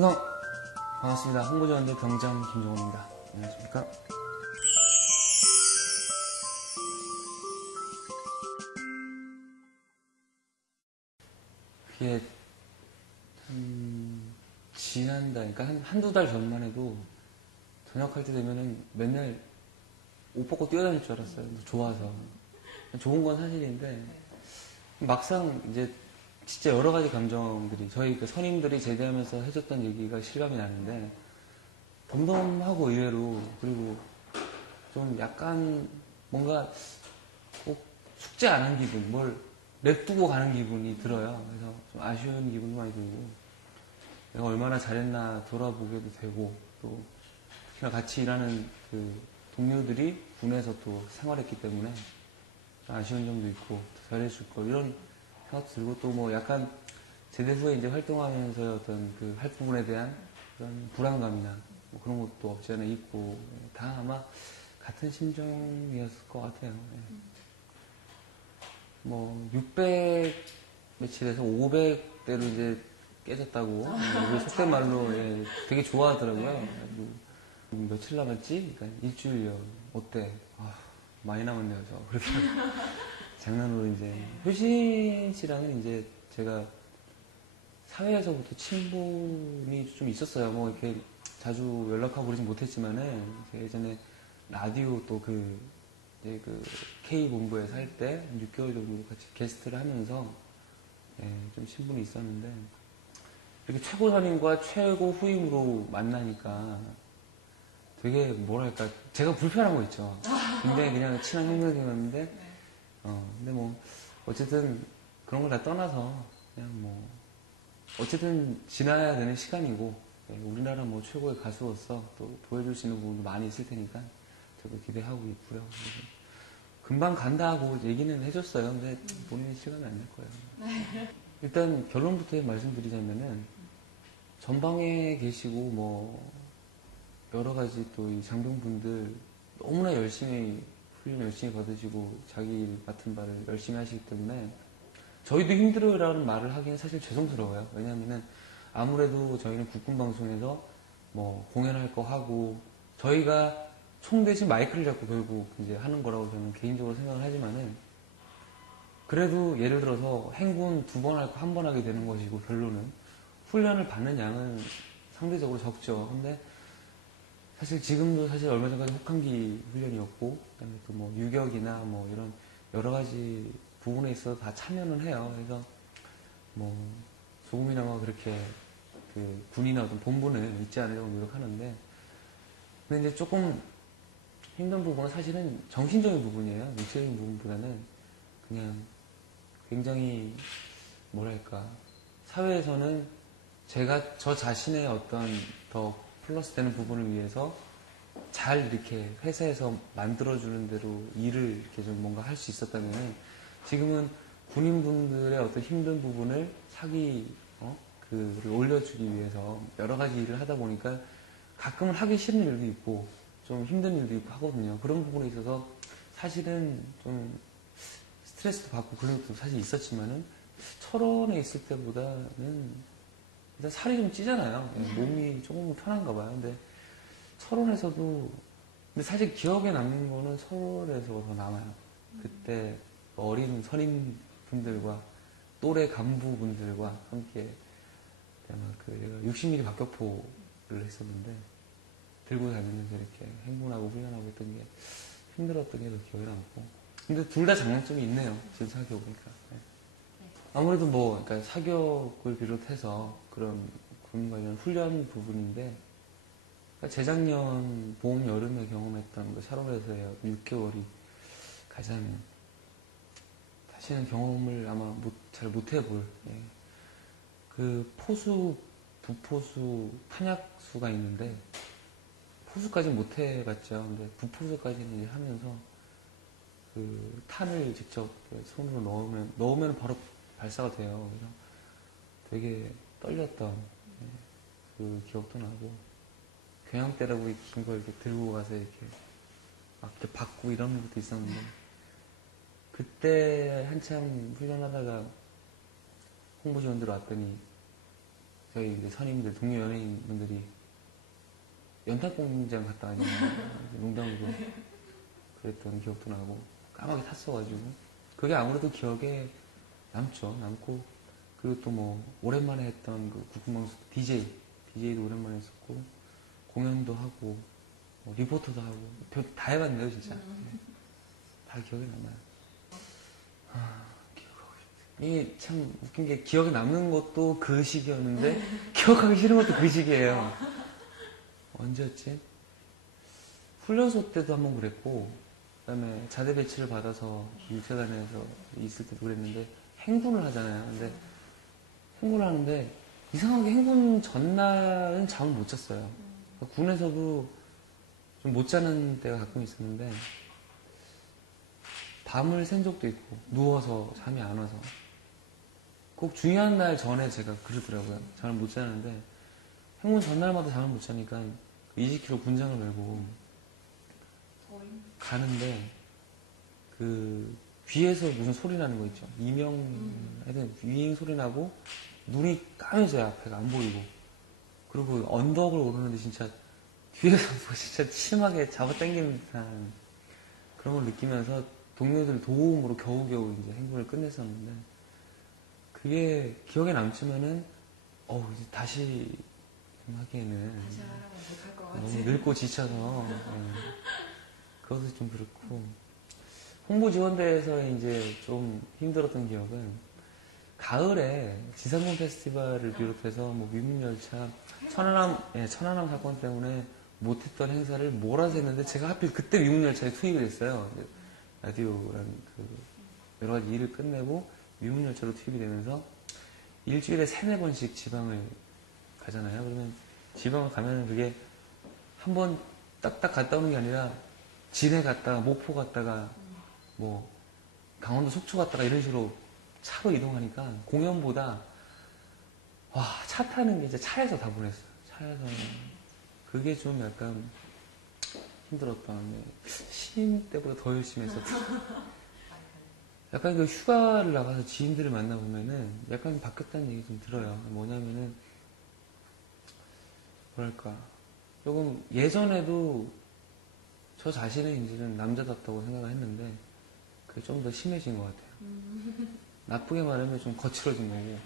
항상 반갑습니다. 홍보지원대 병장 김종훈입니다. 안녕하십니까? 그게 지난달, 그러니까 한두 달 전만 해도 전역할 때 되면은 맨날 옷 벗고 뛰어다닐 줄 알았어요. 좋아서. 좋은 건 사실인데 막상 이제 진짜 여러 가지 감정들이 저희 그 선임들이 제대하면서 해줬던 얘기가 실감이 나는데 덤덤하고 의외로, 그리고 좀 약간 뭔가 꼭 숙제 안 한 기분, 뭘 냅두고 가는 기분이 들어요. 그래서 좀 아쉬운 기분도 많이 들고, 내가 얼마나 잘했나 돌아보게도 되고, 또 특히나 같이 일하는 그 동료들이 군에서 또 생활했기 때문에 좀 아쉬운 점도 있고, 더 잘해줄 걸, 이런 생각도 들고, 또 뭐 약간 제대 후에 이제 활동하면서 어떤 그 할 부분에 대한 그런 불안감이나 뭐 그런 것도 없지 않아 있고, 다 아마 같은 심정이었을 것 같아요. 뭐 600 며칠에서 500대로 이제 깨졌다고 속된 말로 되게 좋아하더라고요. 며칠 남았지? 그러니까 일주일요. 어때? 아, 많이 남았네요. 저 그렇게 장난으로 이제 효신 씨랑은 이제 제가 사회에서부터 친분이 좀 있었어요. 뭐 이렇게 자주 연락하고 그러진 못했지만은 예전에 라디오 또 이제 그 K본부에서 할 때 6개월 정도 같이 게스트를 하면서 좀 친분이 있었는데, 이렇게 최고 선임과 최고 후임으로 만나니까 되게 뭐랄까 제가 불편한 거 있죠. 굉장히 그냥 친한 형님이었는데 근데 뭐 어쨌든 그런 걸 다 떠나서 그냥 뭐 어쨌든 지나야 되는 시간이고, 우리나라 뭐 최고의 가수로서 또 보여줄 수 있는 부분도 많이 있을 테니까 저도 기대하고 있고요. 금방 간다고 얘기는 해줬어요. 근데 본인이 시간이 안 날 거예요. 일단 결론부터 말씀드리자면은 전방에 계시고 뭐 여러 가지 또 이 장병분들 너무나 열심히 훈련 열심히 받으시고 자기 일 맡은 바를 열심히 하시기 때문에 저희도 힘들어요라는 말을 하기는 사실 죄송스러워요. 왜냐하면은 아무래도 저희는 국군방송에서 뭐 공연할 거 하고 저희가 총 대신 마이크를 잡고 결국 이제 하는 거라고 저는 개인적으로 생각을 하지만은, 그래도 예를 들어서 행군 2번 할 거 1번 하게 되는 것이고 결론은 훈련을 받는 양은 상대적으로 적죠. 근데 사실 지금도 사실 얼마 전까지 혹한기 훈련이었고, 그다음에 또 뭐 유격이나 뭐 이런 여러 가지 부분에 있어서 다 참여는 해요. 그래서 뭐 조금이나마 그렇게 그 군이나 어떤 본분을 잊지 않으려고 노력하는데, 근데 이제 조금 힘든 부분은 사실은 정신적인 부분이에요. 육체적인 부분보다는 그냥 굉장히 뭐랄까 사회에서는 제가 저 자신의 어떤 더 플러스 되는 부분을 위해서 잘 이렇게 회사에서 만들어주는 대로 일을 이렇게 좀 뭔가 할 수 있었다면, 지금은 군인분들의 어떤 힘든 부분을 그를 올려주기 위해서 여러 가지 일을 하다 보니까 가끔은 하기 싫은 일도 있고 좀 힘든 일도 있고 하거든요. 그런 부분에 있어서 사실은 좀 스트레스도 받고 그런 것도 사실 있었지만은 철원에 있을 때보다는 일단 살이 좀 찌잖아요. 몸이 조금 편한가 봐요. 근데 철원에서도, 근데 사실 기억에 남는 거는 서울에서 더 남아요. 그때 어린 선임분들과 또래 간부분들과 함께 그 60mm 박격포를 했었는데 들고 다니면서 이렇게 행군하고 훈련하고 했던 게 힘들었던 게 더 기억에 남고, 근데 둘 다 장단점이 있네요. 지금 생각해보니까. 아무래도 뭐 그러니까 사격을 비롯해서 그런 군 관련 훈련 부분인데, 그러니까 재작년 봄 여름에 경험했던 그 샤론에서의 6개월이 가장 다시는 경험을 아마 잘 못해볼, 그 부포수 탄약수가 있는데 포수까지는 못해봤죠. 근데 부포수까지는 이제 하면서 그 탄을 직접 손으로 넣으면 바로 발사가 돼요. 그래서 되게 떨렸던 그 기억도 나고, 겨냥대라고 긴 걸 이렇게 들고 가서 이렇게 막 이렇게 받고 이런 것도 있었는데, 그때 한참 훈련하다가 홍보지원들 왔더니 저희 이제 선임들, 동료 연예인분들이 연탄공장 갔다 와서 농담으로 그랬던 기억도 나고 까마귀 탔어가지고 그게 아무래도 기억에 남죠. 남고 그리고 또 뭐 오랜만에 했던 그 국군방송 DJ도 오랜만에 했었고 공연도 하고 뭐 리포터도 하고 다 해봤네요 진짜. 다 기억에 남아요. 기억하고 싶다. 이게 참 웃긴 게 기억에 남는 것도 그 시기였는데 기억하기 싫은 것도 그 시기예요. 언제였지? 훈련소 때도 한번 그랬고 그 다음에 자대 배치를 받아서 육사단에서 있을 때도 그랬는데 행군을 하잖아요. 근데 행군을 하는데 이상하게 행군 전날은 잠을 못 잤어요. 그러니까 군에서도 좀 못 자는 때가 가끔 있었는데 밤을 샌 적도 있고 누워서 잠이 안 와서 꼭 중요한 날 전에 제가 그러더라고요. 잠을 못 자는데 행군 전날마다 잠을 못 자니까 20km 군장을 메고 가는데 그 귀에서 무슨 소리 나는 거 있죠. 하여튼 위잉 소리 나고 눈이 까매져요. 앞에가 안 보이고 그리고 언덕을 오르는데 진짜 뒤에서 뭐 진짜 심하게 잡아당기는 듯한 그런 걸 느끼면서 동료들 도움으로 겨우겨우 이제 행군을 끝냈었는데 그게 기억에 남지만은 이제 다시 하기에는 다시 하라면 못할 것 같아. 너무 늙고 지쳐서 그것도 좀 그렇고 홍보지원대에서 이제 좀 힘들었던 기억은 가을에 지상군 페스티벌을 비롯해서 뭐 위문열차 천안함 사건 때문에 못했던 행사를 몰아서 했는데 제가 하필 그때 위문열차에 투입이 됐어요. 라디오라는 그 여러 가지 일을 끝내고 위문열차로 투입이 되면서 일주일에 3-4번씩 지방을 가잖아요. 그러면 지방을 가면은 그게 한 번 딱딱 갔다 오는 게 아니라 진해 갔다가 목포 갔다가 뭐 강원도 속초 갔다가 이런 식으로 차로 이동하니까 공연보다 차 타는 게 이제 차에서 다 보냈어요. 차에서 그게 좀 약간 힘들었던 신인 때보다 더 열심히 했었던 약간 그 휴가를 나가서 지인들을 만나보면은 약간 바뀌었다는 얘기 좀 들어요. 뭐냐면은 뭐랄까 조금 예전에도 저 자신의 이제는 남자답다고 생각을 했는데 그게 좀 더 심해진 것 같아요. 나쁘게 말하면 좀 거칠어진 거고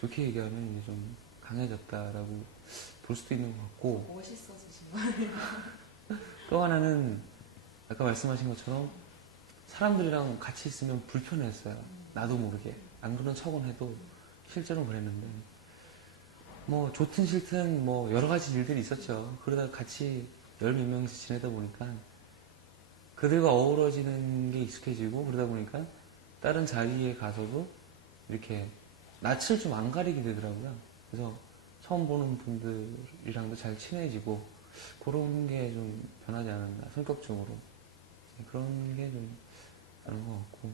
좋게 얘기하면 이제 좀 강해졌다라고 볼 수도 있는 것 같고 멋있어지신 거예요. 또 하나는 아까 말씀하신 것처럼 사람들이랑 같이 있으면 불편했어요. 나도 모르게. 안 그런 척은 해도 실제로는 그랬는데 뭐 좋든 싫든 뭐 여러 가지 일들이 있었죠. 그러다 같이 10몇 명이서 지내다 보니까 그들과 어우러지는 게 익숙해지고 그러다 보니까 다른 자리에 가서도 이렇게 낯을 좀 안 가리게 되더라고요. 그래서 처음 보는 분들이랑도 잘 친해지고 그런 게 좀 변하지 않았나 성격적으로 그런 게 좀 다른 것 같고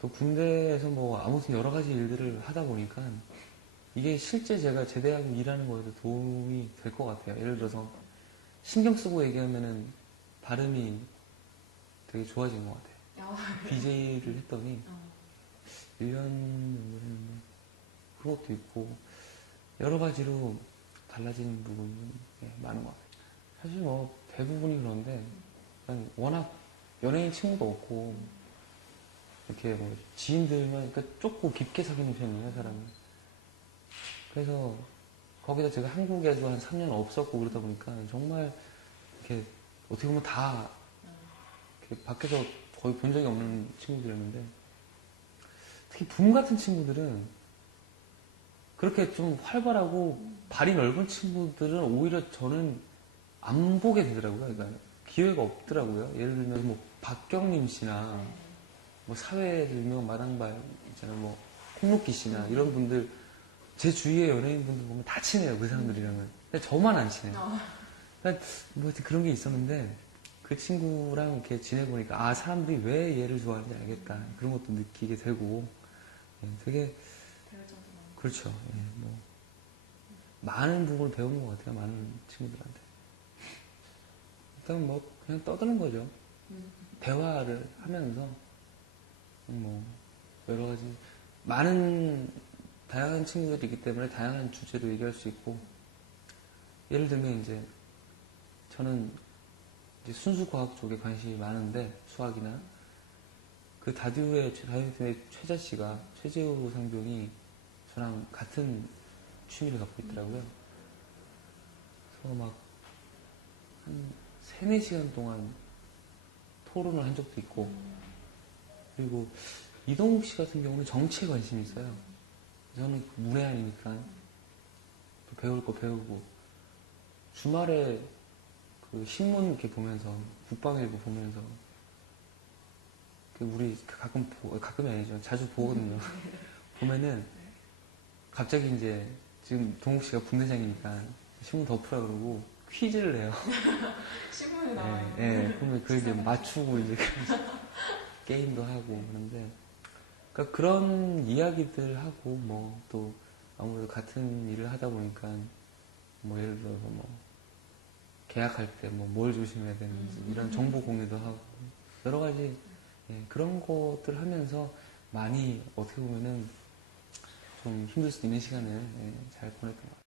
또 군대에서 뭐 아무튼 여러 가지 일들을 하다 보니까 이게 실제 제가 제대하고 일하는 거에도 도움이 될 것 같아요. 예를 들어서 신경 쓰고 얘기하면은 발음이 되게 좋아진 것 같아요. BJ를 했더니 1년 정도 했는데 그런 것도 있고 여러 가지로 달라지는 부분이 많은 것 같아요. 사실 뭐 대부분이 그런데 워낙 연예인 친구도 없고 이렇게 뭐 지인들만 그러니까 좁고 깊게 사귀는 편이에요, 사람은. 그래서 거기다 제가 한국에도 한 3년 없었고 그러다 보니까 정말 이렇게 어떻게 보면 다 이렇게 밖에서 거의 본 적이 없는 친구들이었는데 특히 붐 같은 친구들은 그렇게 좀 활발하고 발이 넓은 친구들은 오히려 저는 안 보게 되더라고요. 그러니까 기회가 없더라고요. 예를 들면 뭐 박경림 씨나 뭐 사회에서 유명한 마당발 있잖아요. 뭐 콩루키 씨나 이런 분들 제 주위의 연예인분들 보면 다 친해요. 그 사람들이랑은. 근데 저만 안 친해요. 그러니까 뭐 그런 게 있었는데 그 친구랑 이렇게 지내보니까 사람들이 왜 얘를 좋아하는지 알겠다. 그런 것도 느끼게 되고 되게 그렇죠. 뭐 많은 부분을 배우는 것 같아요. 많은 친구들한테. 일단 뭐 그냥 떠드는 거죠. 대화를 하면서 뭐 여러 가지 많은 다양한 친구들이 있기 때문에 다양한 주제로 얘기할 수 있고, 예를 들면 이제 저는 이제 순수 과학 쪽에 관심이 많은데, 수학이나 그 다듀의 최자 씨가, 최재우 상병이 저랑 같은 취미를 갖고 있더라고요. 그래서 막 한 3, 4시간 동안 토론을 한 적도 있고, 그리고 이동욱 씨 같은 경우는 정치에 관심이 있어요. 저는 문외한이니까 또 배울 거 배우고, 주말에 그 신문 이렇게 보면서, 국방일보 보면서, 우리 가끔이 아니죠. 자주 보거든요. 보면은 갑자기 이제 지금 동욱 씨가 분대장이니까 신문 덮으라 그러고 퀴즈를 내요. 신문에 나와요. 예, 그러면 그걸 이제 맞추고 이제 게임도 하고 그런데, 그러니까 그런 이야기들 하고, 뭐 또 아무래도 같은 일을 하다 보니까 뭐 예를 들어서 뭐 계약할 때 뭐 뭘 조심해야 되는지 이런 정보 공유도 하고 여러 가지, 예, 그런 것들 하면서 많이 어떻게 보면은 좀 힘들 수도 있는 시간을, 예, 잘 보냈던 것 같아요.